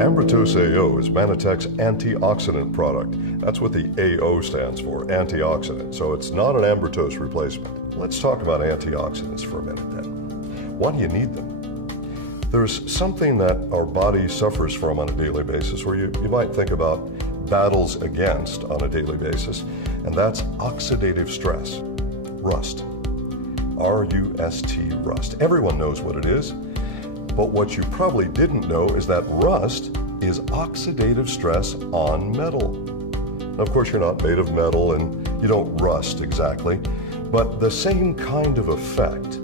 Ambrotose AO is Manitec's antioxidant product. That's what the AO stands for, antioxidant. So it's not an Ambrotose replacement. Let's talk about antioxidants for a minute then. Why do you need them? There's something that our body suffers from on a daily basis, where you might think about battles against on a daily basis, and that's oxidative stress, rust. R-U-S-T, rust. Everyone knows what it is. But what you probably didn't know is that rust is oxidative stress on metal. Now, of course, you're not made of metal and you don't rust exactly, but the same kind of effect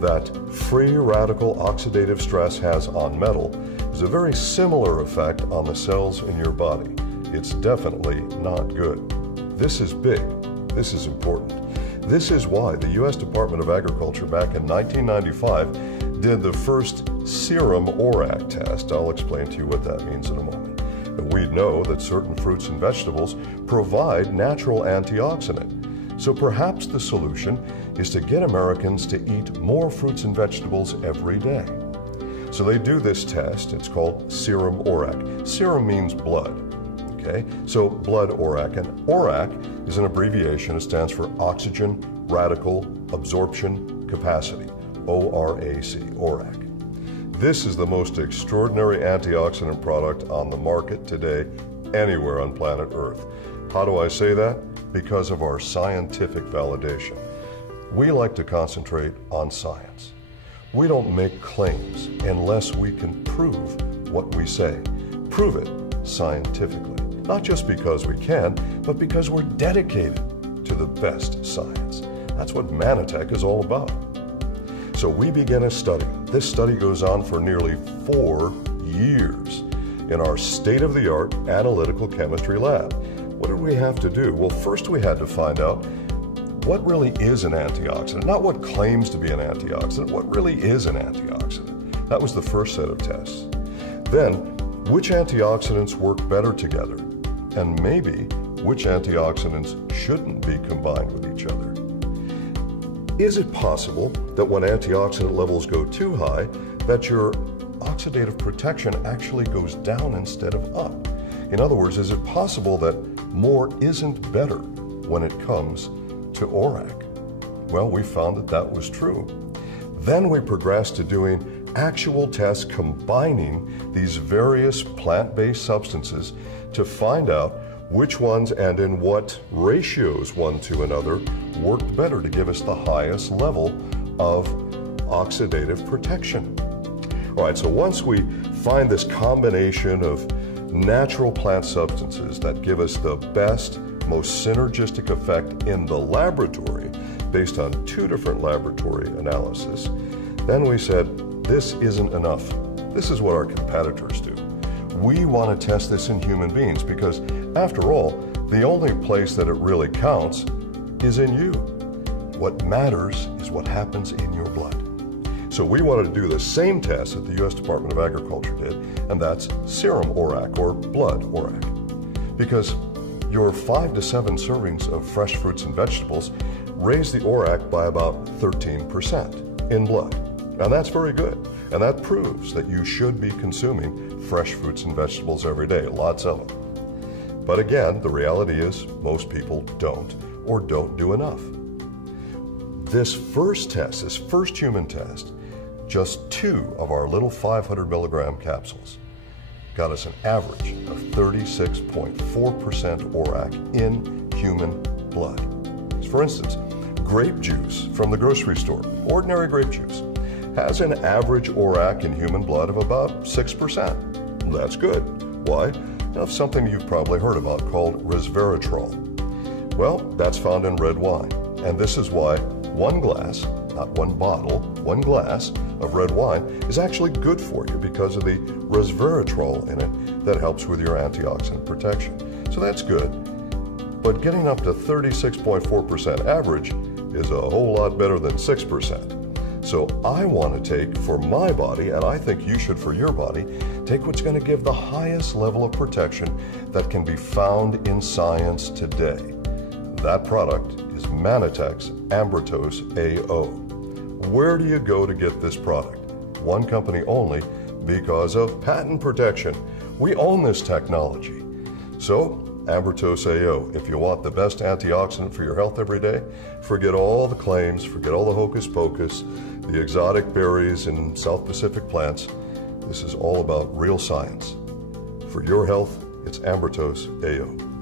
that free radical oxidative stress has on metal is a very similar effect on the cells in your body. It's definitely not good. This is big. This is important. This is why the U.S. Department of Agriculture back in 1995 did the first serum ORAC test. I'll explain to you what that means in a moment. And we know that certain fruits and vegetables provide natural antioxidant. So perhaps the solution is to get Americans to eat more fruits and vegetables every day. So they do this test. It's called serum ORAC. Serum means blood. Okay? So blood ORAC. And ORAC is an abbreviation. It stands for Oxygen Radical Absorption Capacity. ORAC, ORAC. This is the most extraordinary antioxidant product on the market today, anywhere on planet Earth. How do I say that? Because of our scientific validation. We like to concentrate on science. We don't make claims unless we can prove what we say. Prove it scientifically. Not just because we can, but because we're dedicated to the best science. That's what Manitec is all about. So we begin a study. This study goes on for nearly 4 years in our state-of-the-art analytical chemistry lab. What did we have to do? Well, first we had to find out what really is an antioxidant, not what claims to be an antioxidant, what really is an antioxidant. That was the first set of tests. Then, which antioxidants work better together, and maybe which antioxidants shouldn't be combined with each other. Is it possible that when antioxidant levels go too high, that your oxidative protection actually goes down instead of up? In other words, is it possible that more isn't better when it comes to ORAC? Well, we found that that was true. Then we progressed to doing actual tests combining these various plant-based substances to find out which ones and in what ratios one to another worked better to give us the highest level of oxidative protection. All right, so once we find this combination of natural plant substances that give us the best, most synergistic effect in the laboratory based on 2 different laboratory analyses, then we said, this isn't enough. This is what our competitors do. We want to test this in human beings because, after all, the only place that it really counts is in you. What matters is what happens in your blood. So we wanted to do the same test that the U.S. Department of Agriculture did, and that's serum ORAC, or blood ORAC. Because your 5 to 7 servings of fresh fruits and vegetables raise the ORAC by about 13% in blood. And that's very good. And that proves that you should be consuming fresh fruits and vegetables every day, lots of them. But again, the reality is most people don't, or don't do enough. This first test, this first human test, just 2 of our little 500 milligram capsules got us an average of 36.4% ORAC in human blood. For instance, grape juice from the grocery store, ordinary grape juice, has an average ORAC in human blood of about 6%. That's good. Why? Of something you've probably heard about called resveratrol. Well, that's found in red wine. And this is why 1 glass, not 1 bottle, 1 glass of red wine is actually good for you because of the resveratrol in it that helps with your antioxidant protection. So that's good. But getting up to 36.4% average is a whole lot better than 6%. So I want to take for my body, and I think you should for your body, take what's going to give the highest level of protection that can be found in science today. That product is Manitec's Ambrotose AO. Where do you go to get this product? One company only because of patent protection. We own this technology. So, Ambrotose AO, if you want the best antioxidant for your health every day, forget all the claims, forget all the hocus pocus, the exotic berries and South Pacific plants. This is all about real science. For your health, it's Ambrotose AO.